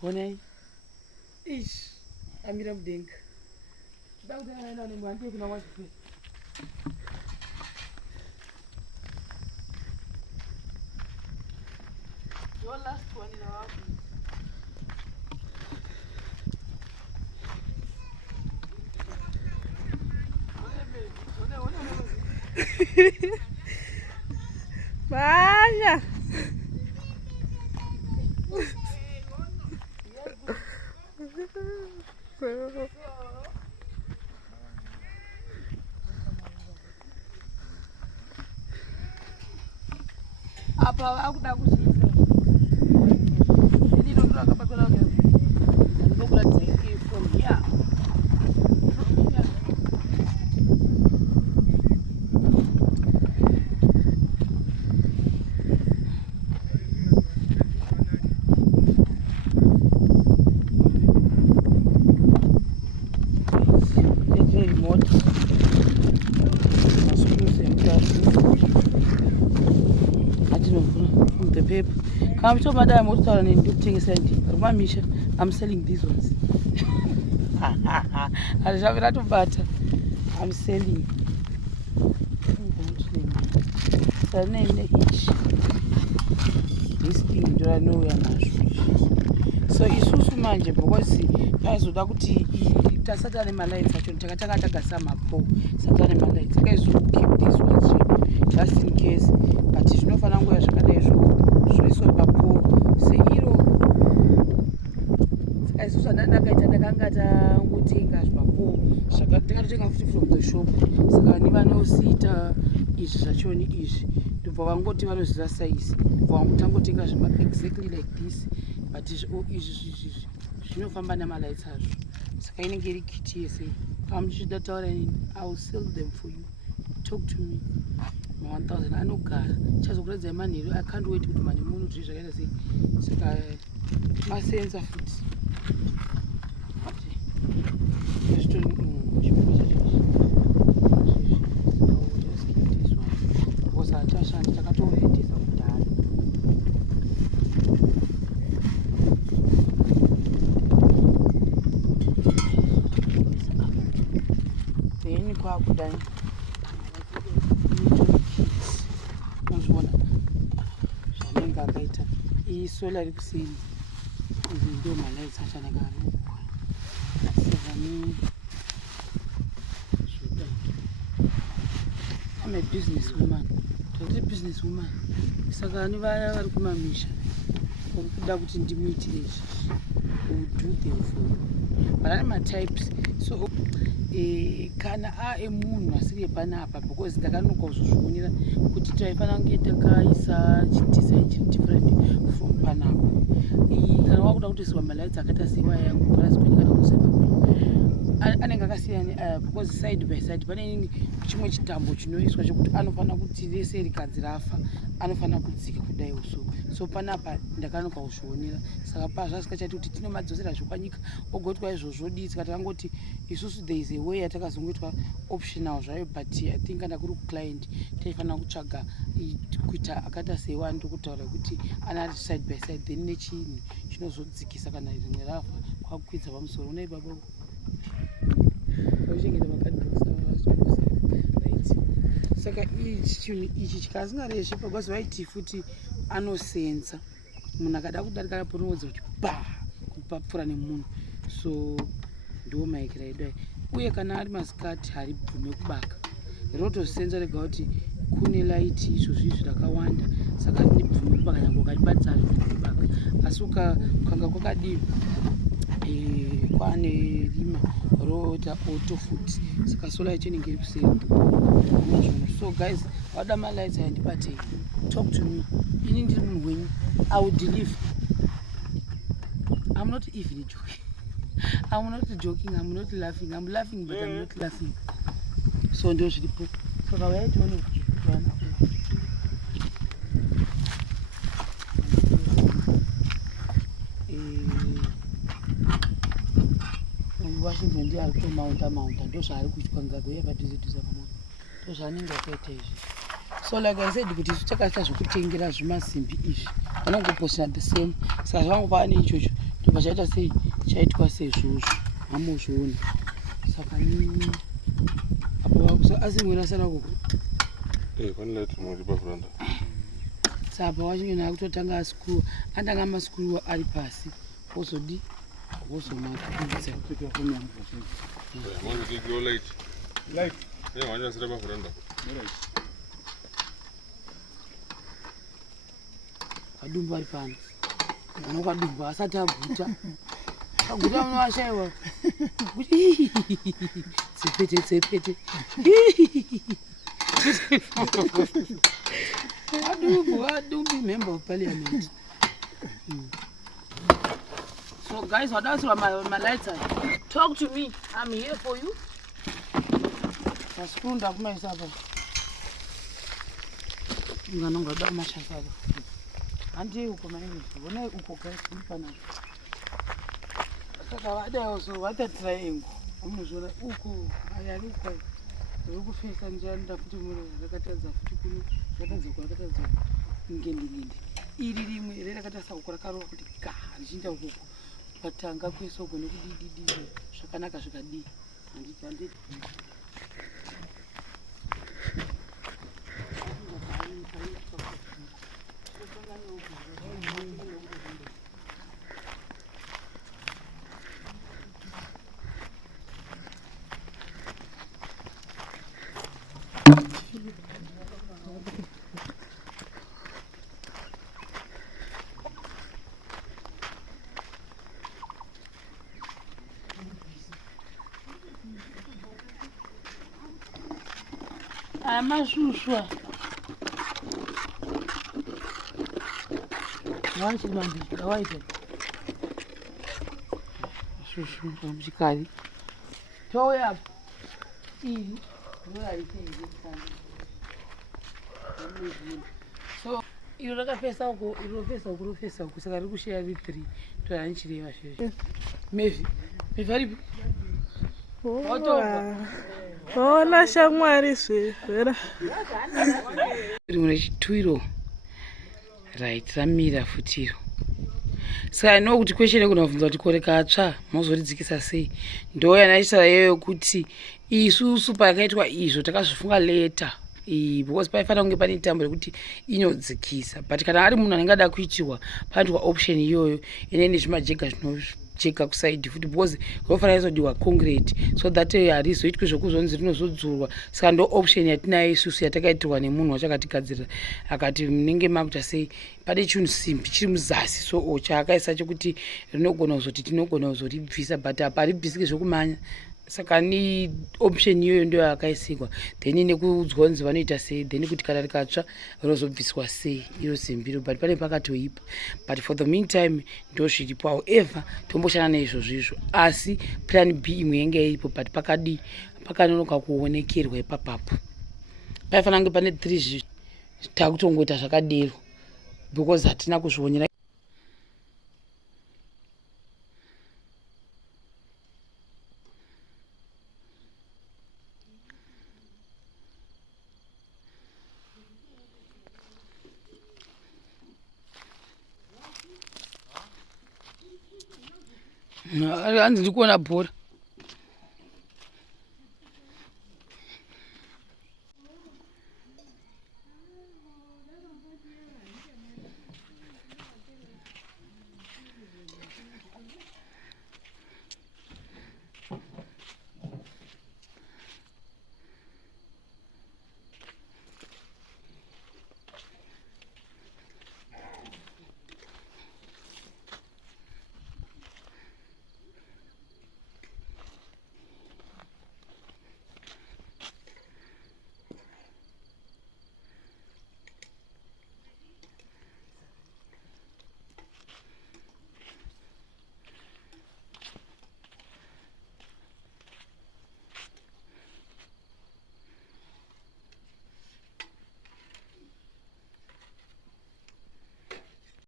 Honey, ish, amira mudenga. Dauda anaenda nimwambie kuna watu pia. Your last one in our office. Vaya. Apa akuda kuchiisa. Ini ndo akabatwa ke. Ndokula take from here. I'm so mad I'm also doing Misha. I'm selling these ones. I'm selling. The name each. This thing do I know so isusu manje because paizoda kuti tasatane maLights acho takatanga tagasama po satane maLights kaizo keep this ones just in case but zvinofana ngoya zvakadai zvoiswa papo seiro isusu Ndakaita ndakanga tangotenga zvipapo takatotenga futi from the shop saka ni vanosita izvi zvachoni izvi ndobva vangoti vanoziva size ndobva vangotangotenga zvinhu exactly like this but izvi zvinofamba namaLights azvo saka inenge iri kiti yese pamuchida taura nini I will sell them for you. Talk to me. 1000 anogara chazokuredzai manheru I can't wait kuti mane munhu kuti zvakaita sei saka masenza futi because hatashandi takatoendesa kudhara then kwakudai zvanenge akaita iyi sola iri kuseni izvi ndo maLights achanenge ari I'm a business woman. Totally business woman. Saka ni vaya vari kumamisha uri kuda kuti ndimuitire izvi will do them for you. But ane matypes so kana munhu asiri epanapa because ndakanoka kuzozvionera kuti taifana kunge takaisa chidesign chiri different from panapa kana wakuda kutoiswa maLights akaita sewa yangu price kwenye kana kuseva kwenye anenge akasiyana because side by side pane chimwe chitambo chinoiswa chokuti anofana kuti rese rikadzi rafa anofana kudzika kudai so panapa ndakanoka kuzvionera saka pazvasikachati kuti tinomadzosera zvokwanyika ogotwa izvozvo dii saka takangoti isusu there is a way yatakazongoitwa optional zvayo but I think kana kuri kuclient taifana kutsvaga kuita akaita sewa ndokutaura kuti ana side by side then nechinhu chinozodzikisa kana rimwe rafa kwakukwidza pamusoro unai baba uchengeta makadhibokisa right saka ichi chikasingareshi pabasi vaiti futi anosenza munhu akada kudarika ponoodza kuti ba kupapfura nemunhu so ndo maikira idai uye kana ari masikati hari bvume kubaka rotosenza rega kuti kune light izvozvizvi rakawanda saka rine bvume kubaka nyange ukaribatisa hari bvume kubaka asi ukanga kwakadii kwane rima roita auto futi saka sola yacho inenge iri kuseri so guys wada maLights ayandibate talk to me ini ndiri munhu wenyu I will deliver. I'm not even joking. I'm not joking, I'm not laughing. I'm laughing but I'm not laughing. So ndo zviripo saka waya tione kuti kwana Washington ndiye ari kumaunta ndo zvaari kuitwa ngagoya padhuze pamwe ndo zvaanenge akaita izvi so like I said kuti takaita zvokutengera zvimasimbi izvi vanongopostina the same saka zvangopa ane ichocho zvobva chaita sei chaitwa seizvozvo hamuzvioni saka apa asi mwena asara koko sapa wachingena akutotanga asikuruwa andanga masikuruwa ari pasi wozodi wozomakwidza kadumbu ari pano mwana kadumbu asati aguta aguta unoashaiwa kuti tsepete adumbu member of parliament. So guys, what else my lights are? Talk to me. I'm here for you. Naskunda kuma isaba. Nganonga da mashasaba. Andi uko mani. Wona uko kai kupana. Saka wada also wata triangle. Umuzona uko ayari uko. Ukufika njani futhi muri rakatadza futhi kuno rakatadza ngende. Iri rimwe rakatasa ukora karo kuti ka richinja uko. Patanga kwesoko nekudididi zvakanaka zvikadi handiti amashusha wachibambika waita shushu mchikari toya iri so iro rakafesa uko rofesa uko saka riri kushaya ri3 toanichireva sheshe mevi aripo Hola shamwari zvera rimwe chitwiro right ramira futiro saka inokuti question yekuna kubvunza kuti kore katsva mozoridzikisa sei ndo yanaisa yeyo kuti isusu pakaitwa izvo takazvifunga leta because paifanira kunge pane tambo rekuti inodzikisa but kana ari munhu anenge ada kuitirwa panoitwa option iyoyo ine nezvimajega zvinojeka kusaidi futi because rofanira izodiwa concrete so that harizoitwi zvokuzonzi rinozodzurwa saka ndo option yatinayo isusu yatakaitirwa nemunhu wachakatigadzirira akati munenge makuita sei pane chinhu simbi chiri muzasi so chaakaisa chokuti rinogona kuzoti tinogona kuzoribvisa but haparibvisiki zvokumanya saka ni option iyoyo ndo yakaisikwa then nekuudzwa kunzi vanoita sei then kuti kana rikatsva rinozobviswa sei iro zimbiro but pane pakatoipa but for the meantime ndo zviripo however tomboshanda neizvozvizvo asi plan b imwe yenge iripo but pakanonoka kuonekerwa ipapapo paifanira kunge pane 3 takutongoita zvakadero because hatina kuzvionera hanzi ndikuona bhora